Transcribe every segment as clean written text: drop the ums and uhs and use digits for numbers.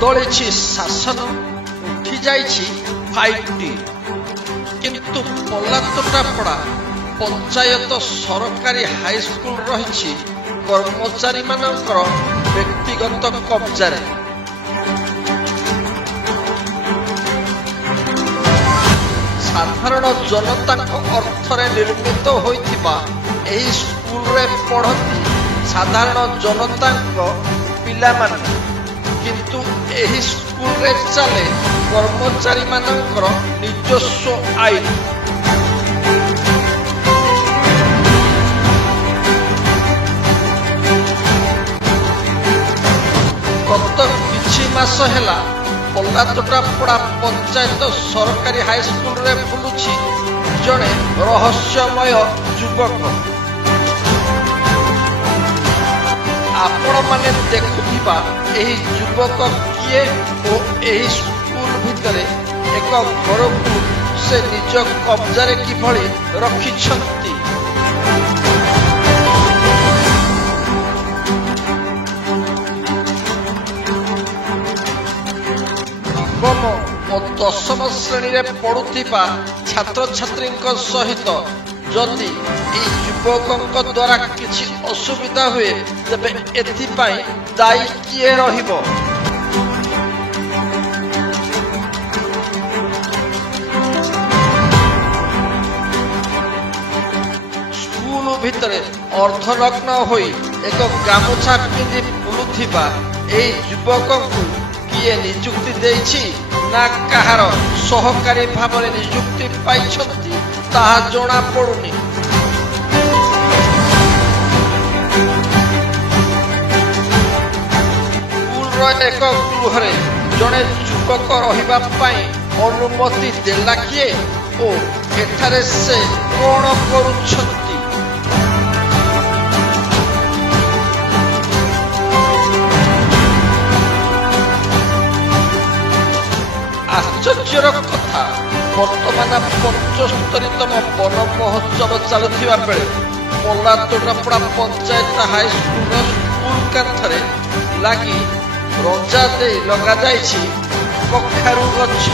ବଦଳିଛି ଶାସନ, ଉଠି ଯାଇଛି 5T। କିନ୍ତୁ ପଲ୍ଲାତୋଟାପଡ଼ା ପଞ୍ଚାୟତ ସରକାରୀ ହାଇସ୍କୁଲ ରହିଛି କର୍ମଚାରୀମାନଙ୍କର ବ୍ୟକ୍ତିଗତ କବ୍ଜାରେ। ସାଧାରଣ ଜନତାଙ୍କ ଅର୍ଥରେ ନିର୍ମିତ ହୋଇଥିବା ଏହି ସ୍କୁଲରେ ପଢ଼ନ୍ତି ସାଧାରଣ ଜନତାଙ୍କ ପିଲାମାନେ। କିନ୍ତୁ ଏହି ସ୍କୁଲରେ ଚାଲେ କର୍ମଚାରୀମାନଙ୍କର ନିଜସ୍ୱ ଆଇନ। ଗତ କିଛି ମାସ ହେଲା ପଲ୍ଲାତୋଟାପଡ଼ା ପଞ୍ଚାୟତ ସରକାରୀ ହାଇସ୍କୁଲରେ ବୁଲୁଛି ଜଣେ ରହସ୍ୟମୟ ଯୁବକ। ଆପଣମାନେ ଦେଖୁଥିବା ଏହି ଯୁବକ କିଏ ଓ ଏହି ସ୍କୁଲ ଭିତରେ ଏକ ଘରକୁ ସେ ନିଜ କବ୍ଜାରେ କିଭଳି ରଖିଛନ୍ତି। ନବମ ଓ ଦଶମ ଶ୍ରେଣୀରେ ପଢୁଥିବା ଛାତ୍ରଛାତ୍ରୀଙ୍କ ସହିତ ଯଦି ଏହି ଯୁବକଙ୍କ ଦ୍ୱାରା କିଛି ଅସୁବିଧା ହୁଏ ତେବେ ଏଥିପାଇଁ ଦାୟୀ କିଏ ରହିବ? ସ୍କୁଲ ଭିତରେ ଅର୍ଦ୍ଧନଗ୍ନ ହୋଇ ଏକ ଗାମୁଛା ପିନ୍ଧି ବୁଲୁଥିବା ଏହି ଯୁବକଙ୍କୁ କିଏ ନିଯୁକ୍ତି ଦେଇଛି ନା କାହାର ସହକାରୀ ଭାବରେ ନିଯୁକ୍ତି ପାଇଛନ୍ତି ତାହା ଜଣା ପଡୁନି। ସ୍କୁଲର ଏକ ଗୃହରେ ଜଣେ ଯୁବକ ରହିବା ପାଇଁ ଅନୁମତି ଦେଲା କିଏ ଓ ଏଠାରେ ସେ କଣ କରୁଛନ୍ତି? ଆଶ୍ଚର୍ଯ୍ୟର କଥା, ବର୍ତ୍ତମାନ 75ତମ ବନ ମହୋତ୍ସବ ଚାଲୁଥିବା ବେଳେ ପଲ୍ଲାତୋଟାପଡ଼ା ପଞ୍ଚାୟତ ହାଇସ୍କୁଲର ସ୍କୁଲ କାନ୍ଥରେ ଲାଗି ରଞ୍ଜା ଦେଇ ଲଗାଯାଇଛି କଖାରୁ ଗଛ।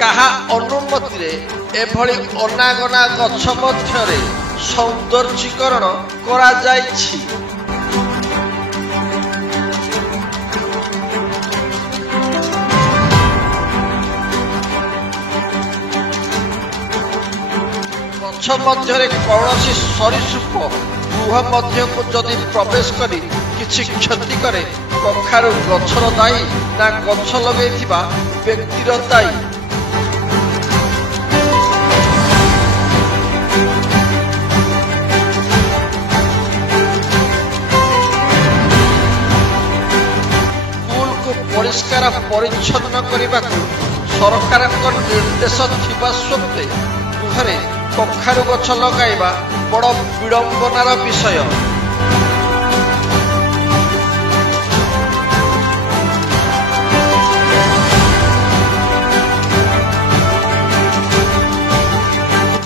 କାହା ଅନୁମତିରେ ଏଭଳି ଅନାଗନା ଗଛ ମଧ୍ୟରେ ସୌନ୍ଦର୍ଯ୍ୟୀକରଣ କରାଯାଇଛି? ଗଛ ମଧ୍ୟରେ କୌଣସି ସରୀସୃପ ଗୃହ ମଧ୍ୟକୁ ଯଦି ପ୍ରବେଶ କରି କିଛି କ୍ଷତି କରେ କଖାରୁ ଗଛର ଦାୟୀ ନା ଗଛ ଲଗେଇଥିବା ବ୍ୟକ୍ତିର ଦାୟୀ? ପରିଷ୍କାର ପରିଚ୍ଛନ୍ନ କରିବାକୁ ସରକାରଙ୍କ ନିର୍ଦ୍ଦେଶ ଥିବା ସତ୍ତ୍ୱେ ଗୃହରେ କଖାରୁ ଗଛ ଲଗାଇବା ବଡ଼ ବିଡ଼ମ୍ବନାର ବିଷୟ।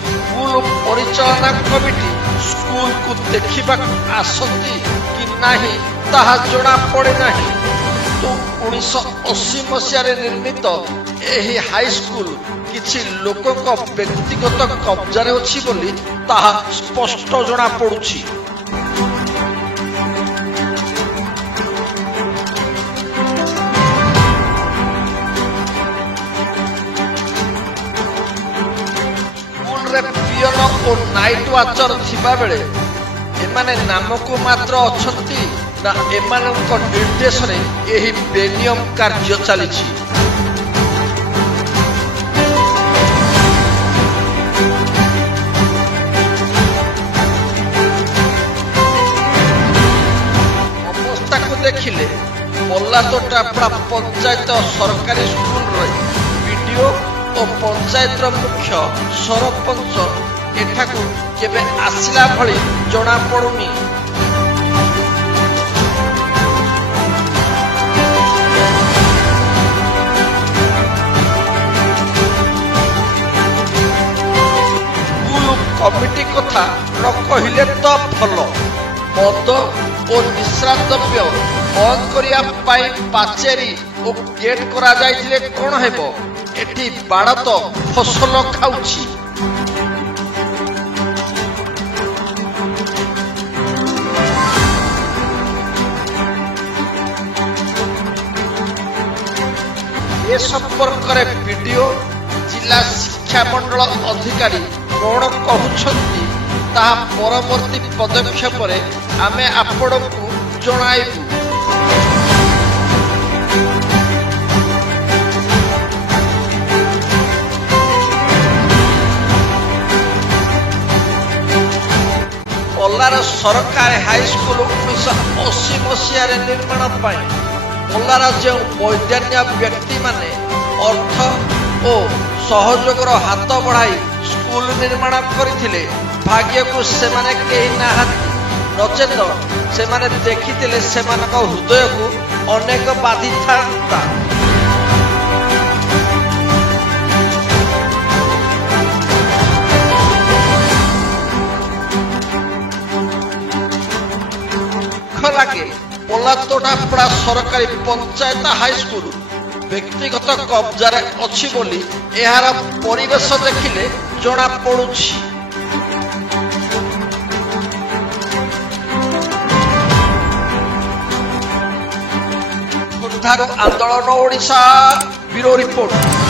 ସ୍କୁଲ ପରିଚାଳନା କମିଟି ସ୍କୁଲକୁ ଦେଖିବାକୁ ଆସନ୍ତି କି ନାହିଁ ତାହା ଜଣା ପଡ଼େ ନାହିଁ। 1980 ମସିହାରେ ନିର୍ମିତ ଏହି ହାଇସ୍କୁଲ କିଛି ଲୋକଙ୍କ ବ୍ୟକ୍ତିଗତ କବ୍ଜାରେ ଅଛି ବୋଲି ତାହା ସ୍ପଷ୍ଟ ଜଣା ପଡୁଛି। ସ୍କୁଲରେ ପିଅନ ଓ ନାଇଟ୍ ୱାଚର ଥିବା ବେଳେ ଏମାନେ ନାମକୁ ମାତ୍ର ଅଛନ୍ତି ନା ଏମାନଙ୍କ ନିର୍ଦ୍ଦେଶରେ ଏହି ବେନିୟମ କାର୍ଯ୍ୟ ଚାଲିଛି? ଅବସ୍ଥାକୁ ଦେଖିଲେ ପଲ୍ଲାତୋଟାପଡ଼ା ପଞ୍ଚାୟତ ସରକାରୀ ସ୍କୁଲରେ ବିଡିଓ ଓ ପଞ୍ଚାୟତର ମୁଖ୍ୟ ସରପଞ୍ଚ ଏଠାକୁ କେବେ ଆସିଲା ଭଳି ଜଣା ପଡୁନି। କମିଟି କଥା ନ କହିଲେ ତ ଭଲ। ମଦ ଓ ନିଶା ଦ୍ରବ୍ୟ ବନ୍ଦ କରିବା ପାଇଁ ପାଚେରୀ ଓ ଗେଟ୍ କରାଯାଇଥିଲେ କଣ ହେବ? ଏଠି ବାଡ଼ ତ ଫସଲ ଖାଉଛି। ଏ ସମ୍ପର୍କରେ ବିଡିଓ ଜିଲ୍ଲା ଶିକ୍ଷା ମଣ୍ଡଳ ଅଧିକାରୀ କଣ କହୁଛନ୍ତି ତାହା ପରବର୍ତ୍ତୀ ପଦକ୍ଷେପରେ ଆମେ ଆପଣଙ୍କୁ ଜଣାଇବୁ। ପଲ୍ଲାର ସରକାରୀ ହାଇସ୍କୁଲ 1980 ମସିହାରେ ନିର୍ମାଣ ପାଇଁ ପଲ୍ଲାର ଯେଉଁ ବୈଜ୍ଞାନିକ ବ୍ୟକ୍ତିମାନେ ଅର୍ଥ ଓ ସହଯୋଗର ହାତ ବଢ଼ାଇ ସ୍କୁଲ ନିର୍ମାଣ କରିଥିଲେ, ଭାଗ୍ୟକୁ ସେମାନେ କେହି ନାହାନ୍ତି, ନଚେତ ସେମାନେ ଦେଖିଥିଲେ ସେମାନଙ୍କ ହୃଦୟକୁ ଅନେକ ବାଧିଥାନ୍ତା। ଲାଗେ ପଲ୍ଲା ତୋଟାପଡ଼ା ସରକାରୀ ପଞ୍ଚାୟତ ହାଇସ୍କୁଲ ବ୍ୟକ୍ତିଗତ କବ୍ଜାରେ ଅଛି ବୋଲି ଏହାର ପରିବେଶ ଦେଖିଲେ ଜଣା ପଡୁଛି। ଖୋର୍ଦ୍ଧାରୁ ଆନ୍ଦୋଳନ ଓଡ଼ିଶା ବ୍ୟୁରୋ ରିପୋର୍ଟ।